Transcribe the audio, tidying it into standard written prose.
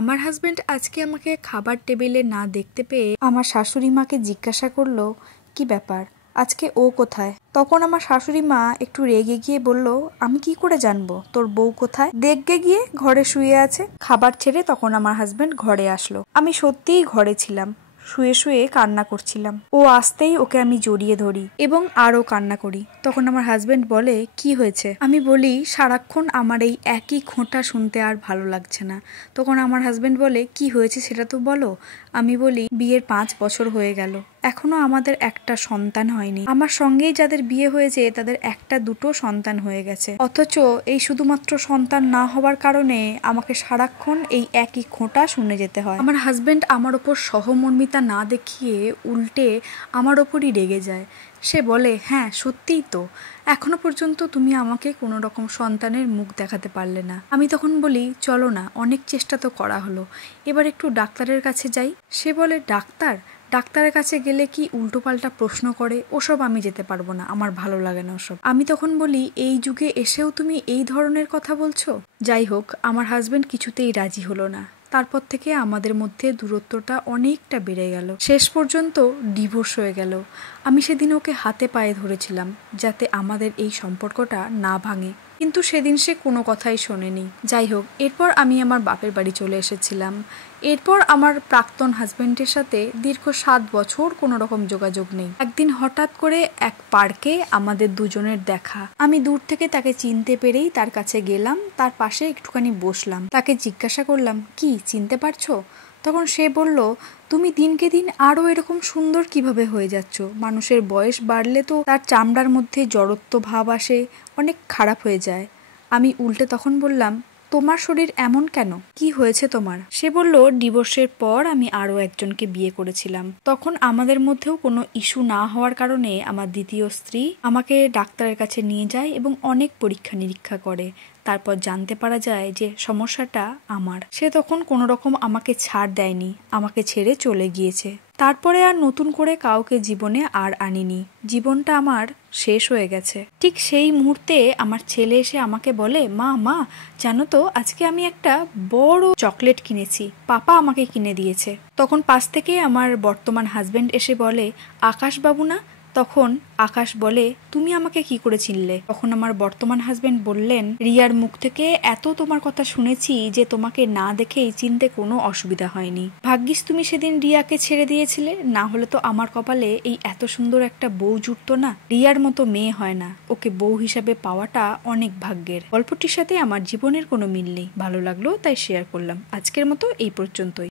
আমার হাজবেন্ড আজকে আমাকে খাবার টেবিলে না দেখতে পেয়ে আমার শাশুড়ি মাকে জিজ্ঞাসা করলো, কি ব্যাপার, আজকে ও কোথায়? তখন আমার শাশুড়ি মা একটু রেগে গিয়ে বলল, আমি কি করে জানবো তোর বউ কোথায়? দেখবে গিয়ে ঘরে শুয়ে আছে। খাবার ছেড়ে তখন আমার হাজবেন্ড ঘরে আসলো। আমি সত্যিই ঘরে ছিলাম, শুয়ে শুয়ে কান্না করছিলাম। ও আসতেই ওকে আমি জড়িয়ে ধরি এবং আরও কান্না করি। তখন আমার হাজবেন্ড বলে, কি হয়েছে? আমি বলি, সারাক্ষণ আমার এই একই খোঁটা শুনতে আর ভালো লাগছে না। তখন আমার হাজবেন্ড বলে, কি হয়েছে সেটা তো বলো। আমি বলি, বিয়ের 5 বছর হয়ে গেল, এখনো আমাদের একটা সন্তান হয়নি। আমার সঙ্গেই যাদের বিয়ে হয়েছে তাদের একটা দুটো সন্তান হয়ে গেছে, অথচ এই শুধুমাত্র সন্তান না হওয়ার কারণে আমাকে সারাক্ষণ এই একই খোঁটা শুনে যেতে হয়। আমার হাজবেন্ড আমার ওপর সহমর্মিতা না দেখিয়ে উল্টে আমার ওপরই রেগে যায়। সে বলে, হ্যাঁ সত্যিই তো, এখনো পর্যন্ত তুমি আমাকে কোনো রকম সন্তানের মুখ দেখাতে পারলে না। আমি তখন বলি, চলো না, অনেক চেষ্টা তো করা হলো, এবার একটু ডাক্তারের কাছে যাই। সে বলে, ডাক্তারের কাছে গেলে কি উল্টোপাল্টা প্রশ্ন করে, ওসব আমি যেতে পারবো না, আমার ভালো লাগে না ওসব। আমি তখন বলি, এই যুগে এসেও তুমি এই ধরনের কথা বলছো? যাই হোক, আমার হাজবেন্ড কিছুতেই রাজি হলো না। তারপর থেকে আমাদের মধ্যে দূরত্বটা অনেকটা বেড়ে গেল, শেষ পর্যন্ত ডিভোর্স হয়ে গেল। আমি সেদিন ওকে হাতে পায়ে ধরেছিলাম যাতে আমাদের এই সম্পর্কটা না ভাঙে, কিন্তু সেদিন সে কোনো কথাই শোনেনি। যাই হোক, এরপর আমি আমার বাপের বাড়ি চলে এসেছিলাম। এরপর আমার প্রাক্তন হাজবেন্ডের সাথে দীর্ঘ 7 বছর কোনো রকম যোগাযোগ নেই। একদিন হঠাৎ করে এক পার্কে আমাদের দুজনের দেখা। আমি দূর থেকে তাকে চিনতে পেরেই তার কাছে গেলাম, তার পাশে একটুখানি বসলাম। তাকে জিজ্ঞাসা করলাম, কি চিনতে পারছো? তখন সে বলল, তুমি দিনকে দিন আরও এরকম সুন্দর কিভাবে হয়ে যাচ্ছ? মানুষের বয়স বাড়লে তো তার চামড়ার মধ্যে জড়ত্ব ভাব আসে, অনেক খারাপ হয়ে যায়। আমি উল্টে তখন বললাম, তোমার শরীর এমন কেন, কি হয়েছে তোমার? সে বলল, ডিভোর্সের পর আমি আরও একজনকে বিয়ে করেছিলাম। তখন আমাদের মধ্যেও কোনো ইস্যু না হওয়ার কারণে আমার দ্বিতীয় স্ত্রী আমাকে ডাক্তারের কাছে নিয়ে যায় এবং অনেক পরীক্ষা নিরীক্ষা করে। তারপর জানতে পারা যায় যে সমস্যাটা আমার। সে তখন কোনো রকম আমাকে ছাড় দেয়নি, আমাকে ছেড়ে চলে গিয়েছে। তারপরে আর নতুন করে কাউকে জীবনে আর আনিনি। জীবনটা আমার শেষ হয়ে গেছে। ঠিক সেই মুহূর্তে আমার ছেলে এসে আমাকে বলে, মা জানো তো, আজকে আমি একটা বড় চকলেট কিনেছি, পাপা আমাকে কিনে দিয়েছে। তখন পাশ থেকে আমার বর্তমান হাজবেন্ড এসে বলে, আকাশ বাবু না? তখন আকাশ বলে, তুমি আমাকে কি করে চিনলে? তখন আমার বর্তমান হাজবেন্ড বললেন, রিয়ার মুখ থেকে এত তোমার কথা শুনেছি যে তোমাকে না দেখেই চিনতে কোনো অসুবিধা হয়নি। ভাগ্যিস তুমি সেদিন রিয়াকে ছেড়ে দিয়েছিলে, না হলে তো আমার কপালে এই এত সুন্দর একটা বউ জুটতো না। রিয়ার মতো মেয়ে হয় না, ওকে বউ হিসাবে পাওয়াটা অনেক ভাগ্যের। গল্পটির সাথে আমার জীবনের কোনো মিল নেই, ভালো লাগলো তাই শেয়ার করলাম। আজকের মতো এই পর্যন্তই।